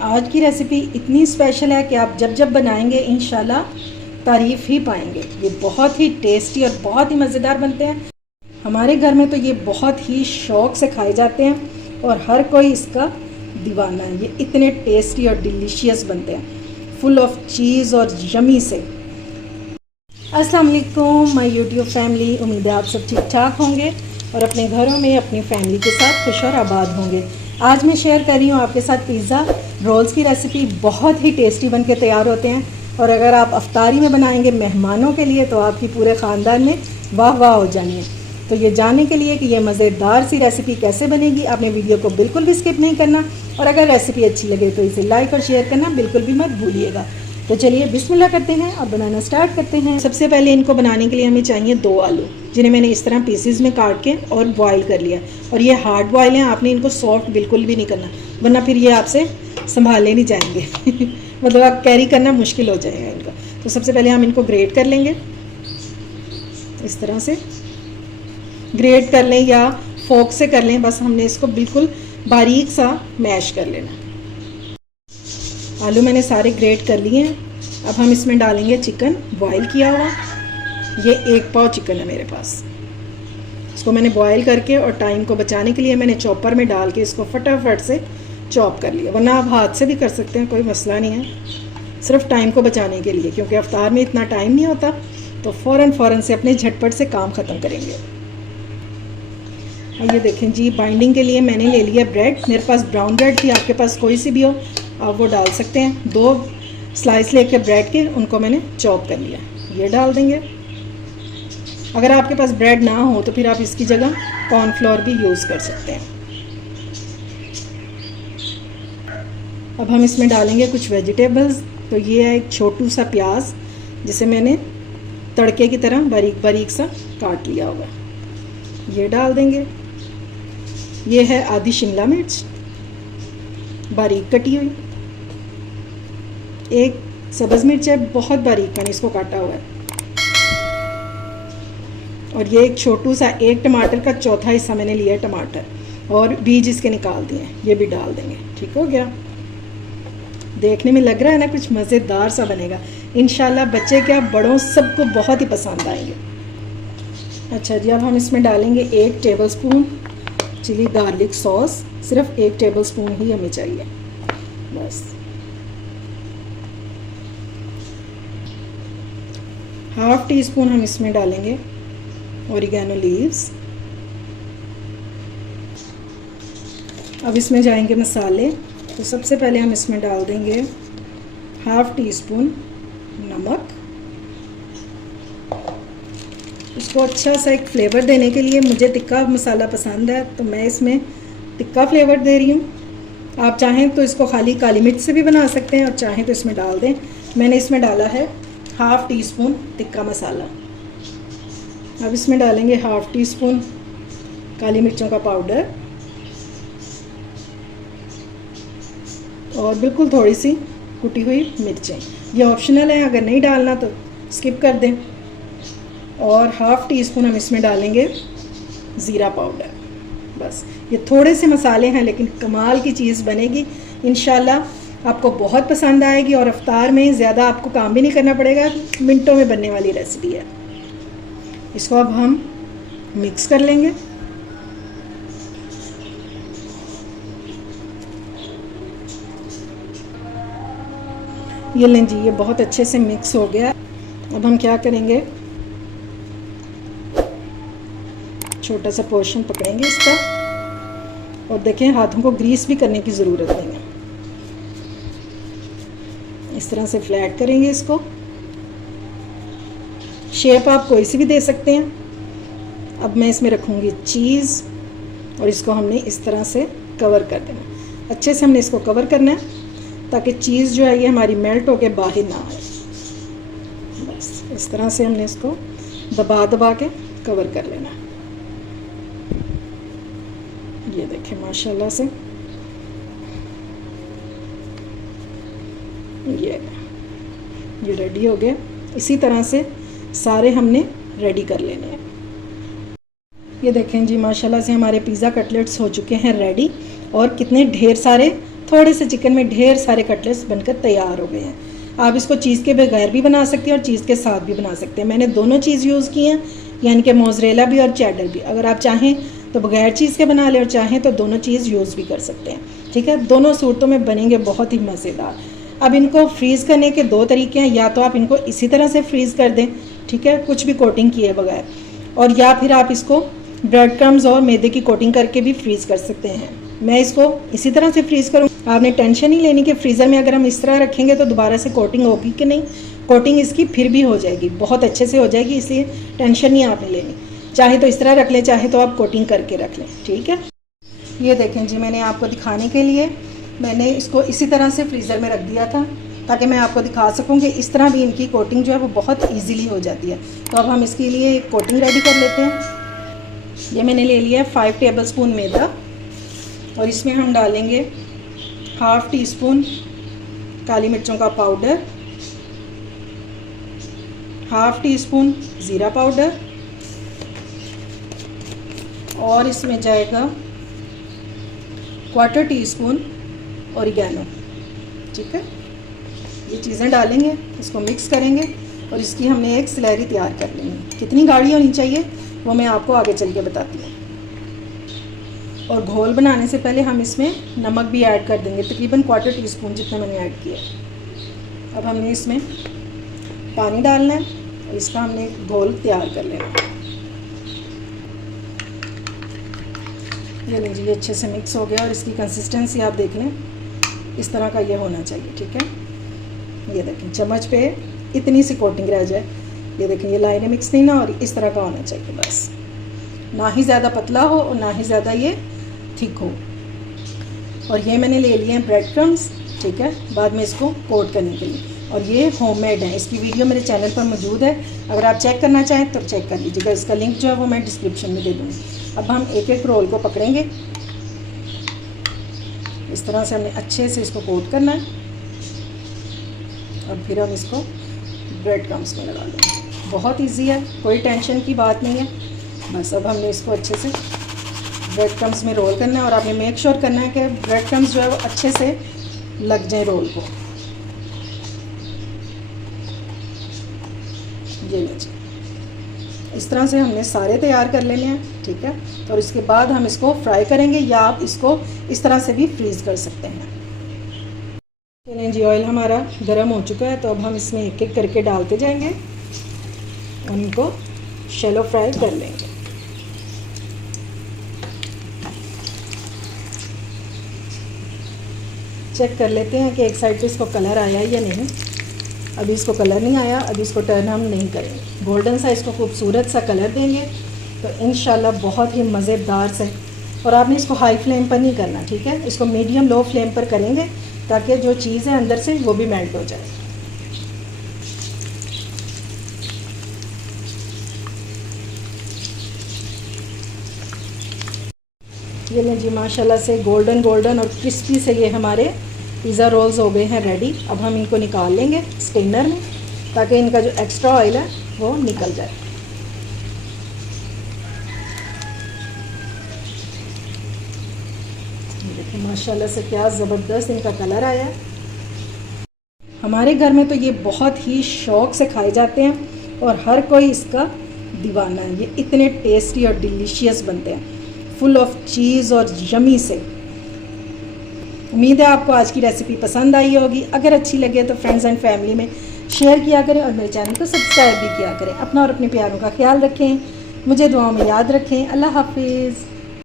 आज की रेसिपी इतनी स्पेशल है कि आप जब जब बनाएंगे इंशाल्लाह तारीफ़ ही पाएंगे। ये बहुत ही टेस्टी और बहुत ही मज़ेदार बनते हैं। हमारे घर में तो ये बहुत ही शौक़ से खाए जाते हैं और हर कोई इसका दीवाना है। ये इतने टेस्टी और डिलीशियस बनते हैं, फुल ऑफ चीज़ और यमी से। अस्सलाम वालेकुम माय यूट्यूब फैमिली, उम्मीद है आप सब ठीक ठाक होंगे और अपने घरों में अपनी फैमिली के साथ खुश और आबाद होंगे। आज मैं शेयर कर रही हूँ आपके साथ पिज़्ज़ा रोल्स की रेसिपी। बहुत ही टेस्टी बन के तैयार होते हैं और अगर आप अफ्तारी में बनाएंगे मेहमानों के लिए तो आपकी पूरे ख़ानदान में वाह वाह हो जानी है। तो ये जानने के लिए कि ये मज़ेदार सी रेसिपी कैसे बनेगी, आपने वीडियो को बिल्कुल भी स्किप नहीं करना और अगर रेसिपी अच्छी लगे तो इसे लाइक और शेयर करना बिल्कुल भी मत भूलिएगा। तो चलिए बिस्मिल्लाह करते हैं और बनाना स्टार्ट करते हैं। सबसे पहले इनको बनाने के लिए हमें चाहिए 2 आलू, जिन्हें मैंने इस तरह पीसेस में काट के और बॉयल कर लिया। और ये हार्ड बॉयल हैं, आपने इनको सॉफ्ट बिल्कुल भी नहीं करना, वरना फिर ये आपसे संभाले नहीं जाएंगे मतलब आप कैरी करना मुश्किल हो जाएगा इनका। तो सबसे पहले हम इनको ग्रेट कर लेंगे, इस तरह से ग्रेट कर लें या फोक से कर लें, बस हमने इसको बिल्कुल बारीक सा मैश कर लेना। आलू मैंने सारे ग्रेट कर लिए हैं। अब हम इसमें डालेंगे चिकन बॉयल किया हुआ। ये 1 पाव चिकन है मेरे पास। इसको मैंने बॉयल करके और टाइम को बचाने के लिए मैंने चॉपर में डाल के इसको फटाफट से चॉप कर लिया, वरना आप हाथ से भी कर सकते हैं, कोई मसला नहीं है। सिर्फ टाइम को बचाने के लिए, क्योंकि अफ्तार में इतना टाइम नहीं होता, तो फ़ौरन से अपने झटपट से काम ख़त्म करेंगे। और ये देखें जी, बाइंडिंग के लिए मैंने ले लिया ब्रेड। मेरे पास ब्राउन ब्रेड थी, आपके पास कोई सी भी हो आप वो डाल सकते हैं। 2 स्लाइस लेके ब्रेड के उनको मैंने चॉप कर लिया, ये डाल देंगे। अगर आपके पास ब्रेड ना हो तो फिर आप इसकी जगह कॉर्नफ्लोर भी यूज़ कर सकते हैं। अब हम इसमें डालेंगे कुछ वेजिटेबल्स। तो ये है एक छोटू सा प्याज, जिसे मैंने तड़के की तरह बारीक बारीक सा काट लिया होगा, ये डाल देंगे। ये है आधी शिमला मिर्च बारीक कटी हुई। एक सब्ज़ मिर्च है, बहुत बारीक मैंने इसको काटा हुआ है। और ये एक छोटू सा 1 टमाटर का चौथा हिस्सा मैंने लिया है टमाटर, और बीज इसके निकाल दिए हैं, ये भी डाल देंगे। ठीक हो गया। देखने में लग रहा है ना कुछ मज़ेदार सा बनेगा इंशाल्लाह। बच्चे क्या बड़ों सबको बहुत ही पसंद आएंगे। अच्छा जी, अब हम इसमें डालेंगे 1 टेबलस्पून चिली गार्लिक सॉस। सिर्फ 1 टेबलस्पून ही हमें चाहिए बस। ½ टीस्पून हम इसमें डालेंगे ओरिगेनो लीव्स। अब इसमें जाएंगे मसाले। तो सबसे पहले हम इसमें डाल देंगे ½ टीस्पून नमक। इसको अच्छा सा एक फ्लेवर देने के लिए, मुझे तिक्का मसाला पसंद है तो मैं इसमें तिक्का फ्लेवर दे रही हूँ। आप चाहें तो इसको खाली काली मिर्च से भी बना सकते हैं और चाहें तो इसमें डाल दें। मैंने इसमें डाला है ½ टीस्पून तिक्का मसाला। अब इसमें डालेंगे ½ टीस्पून काली मिर्चों का पाउडर और बिल्कुल थोड़ी सी कुटी हुई मिर्चें। ये ऑप्शनल है, अगर नहीं डालना तो स्किप कर दें। और ½ टीस्पून हम इसमें डालेंगे ज़ीरा पाउडर। बस ये थोड़े से मसाले हैं, लेकिन कमाल की चीज़ बनेगी इंशाल्लाह। आपको बहुत पसंद आएगी और अफ्तार में ज़्यादा आपको काम भी नहीं करना पड़ेगा, मिनटों में बनने वाली रेसिपी है। इसको अब हम मिक्स कर लेंगे। ये लें जी, ये बहुत अच्छे से मिक्स हो गया। अब हम क्या करेंगे, छोटा सा पोर्शन पकड़ेंगे इसका और देखें हाथों को ग्रीस भी करने की ज़रूरत नहीं है। इस तरह से फ्लैट करेंगे इसको। शेप आप कोई सी भी दे सकते हैं। अब मैं इसमें रखूँगी चीज़ और इसको हमने इस तरह से कवर कर देना। अच्छे से हमने इसको कवर करना है ताकि चीज़ जो है ये हमारी मेल्ट होकर बाहर ना आए। बस इस तरह से हमने इसको दबा दबा के कवर कर लेना। ये देखें माशाल्लाह से ये रेडी हो गया। इसी तरह से सारे हमने रेडी कर लेने हैं। ये देखें जी माशाल्लाह से हमारे पिज़्ज़ा कटलेट्स हो चुके हैं रेडी और कितने ढेर सारे थोड़े से चिकन में ढेर सारे कटलेट्स बनकर तैयार हो गए हैं। आप इसको चीज़ के बगैर भी बना सकते हैं और चीज़ के साथ भी बना सकते हैं। मैंने दोनों चीज़ यूज़ की हैं, यानी कि मोज़रेला भी और चेडर भी। अगर आप चाहें तो बगैर चीज़ के बना लें और चाहें तो दोनों चीज़ यूज़ भी कर सकते हैं। ठीक है, दोनों सूरतों में बनेंगे बहुत ही मज़ेदार। अब इनको फ्रीज़ करने के दो तरीके हैं, या तो आप इनको इसी तरह से फ्रीज़ कर दें, ठीक है, कुछ भी कोटिंग किए बगैर, और या फिर आप इसको ब्रेड क्रम्स और मैदे की कोटिंग करके भी फ्रीज़ कर सकते हैं। मैं इसको इसी तरह से फ्रीज़ करूँ। आपने टेंशन नहीं लेनी कि फ्रीज़र में अगर हम इस तरह रखेंगे तो दोबारा से कोटिंग होगी कि नहीं। कोटिंग इसकी फिर भी हो जाएगी, बहुत अच्छे से हो जाएगी, इसलिए टेंशन नहीं आपने लेनी। चाहे तो इस तरह रख लें, चाहे तो आप कोटिंग करके रख लें। ठीक है, ये देखें जी, मैंने आपको दिखाने के लिए मैंने इसको इसी तरह से फ्रीज़र में रख दिया था ताकि मैं आपको दिखा सकूं कि इस तरह भी इनकी कोटिंग जो है वो बहुत इजीली हो जाती है। तो अब हम इसके लिए एक कोटिंग रेडी कर लेते हैं। ये मैंने ले लिया है 5 टेबलस्पून मैदा, और इसमें हम डालेंगे ½ टीस्पून काली मिर्चों का पाउडर, ½ टीस्पून ज़ीरा पाउडर, और इसमें जाएगा 1/4 टीस्पून ऑरिगेनो। ठीक है, ये चीज़ें डालेंगे, इसको मिक्स करेंगे और इसकी हमने एक स्लैरी तैयार कर लेनी है। कितनी गाढ़ी होनी चाहिए वो मैं आपको आगे चल के बताती हूँ। और घोल बनाने से पहले हम इसमें नमक भी ऐड कर देंगे, तकरीबन 1/4 टीस्पून जितना मैंने ऐड किया। अब हमने इसमें पानी डालना है और इसका हमने घोल तैयार कर लेना है। ये लीजिए, ये अच्छे से मिक्स हो गया और इसकी कंसिस्टेंसी आप देख लें, इस तरह का ये होना चाहिए। ठीक है, ये देखें चम्मच पे इतनी सी कोटिंग रह जाए। ये देखें, ये लाइनें मिक्स नहीं ना, और इस तरह का होना चाहिए बस, ना ही ज़्यादा पतला हो और ना ही ज़्यादा ये थिक हो। और ये मैंने ले लिए हैं ब्रेड क्रम्स, ठीक है, बाद में इसको कोट करने के लिए। और ये होममेड है, इसकी वीडियो मेरे चैनल पर मौजूद है, अगर आप चेक करना चाहें तो चेक कर लीजिएगा। इसका लिंक जो है वो मैं डिस्क्रिप्शन में दे दूँगी। अब हम एक एक रोल को पकड़ेंगे, इस तरह से हमने अच्छे से इसको कोट करना है और फिर हम इसको ब्रेड क्रम्स में लगा देंगे। बहुत इजी है, कोई टेंशन की बात नहीं है। बस अब हमने इसको अच्छे से ब्रेड क्रम्स में रोल करना है, और आपने मेक श्योर करना है कि ब्रेड क्रम्स जो है वो अच्छे से लग जाए रोल को। ये लीजिए, इस तरह से हमने सारे तैयार कर लेने हैं। ठीक है, और इसके बाद हम इसको फ्राई करेंगे, या आप इसको इस तरह से भी फ्रीज़ कर सकते हैं। चलिए जी, ऑयल हमारा गर्म हो चुका है, तो अब हम इसमें एक एक करके डालते जाएंगे और इनको शैलो फ्राई कर लेंगे। चेक कर लेते हैं कि एक साइड पे इसको कलर आया है या नहीं। अभी इसको कलर नहीं आया, अभी इसको टर्न हम नहीं करेंगे। गोल्डन सा इसको खूबसूरत सा कलर देंगे तो इंशाल्लाह बहुत ही मज़ेदार से। और आपने इसको हाई फ्लेम पर नहीं करना, ठीक है, इसको मीडियम लो फ्लेम पर करेंगे ताकि जो चीज़ है अंदर से वो भी मेल्ट हो जाए। ये लें जी, माशाल्लाह से गोल्डन गोल्डन और क्रिस्पी से ये हमारे पिज़्ज़ा रोल्स हो गए हैं रेडी। अब हम इनको निकाल लेंगे स्टेनर में ताकि इनका जो एक्स्ट्रा ऑयल है वो निकल जाए। देखिए माशाल्लाह से क्या ज़बरदस्त इनका कलर आया है। हमारे घर में तो ये बहुत ही शौक़ से खाए जाते हैं और हर कोई इसका दीवाना है। ये इतने टेस्टी और डिलीशियस बनते हैं, फुल ऑफ चीज़ और यमी से। उम्मीद है आपको आज की रेसिपी पसंद आई होगी। अगर अच्छी लगे तो फ्रेंड्स एंड फैमिली में शेयर किया करें और मेरे चैनल को सब्सक्राइब भी किया करें। अपना और अपने प्यारों का ख्याल रखें, मुझे दुआओं में याद रखें। अल्लाह हाफिज़।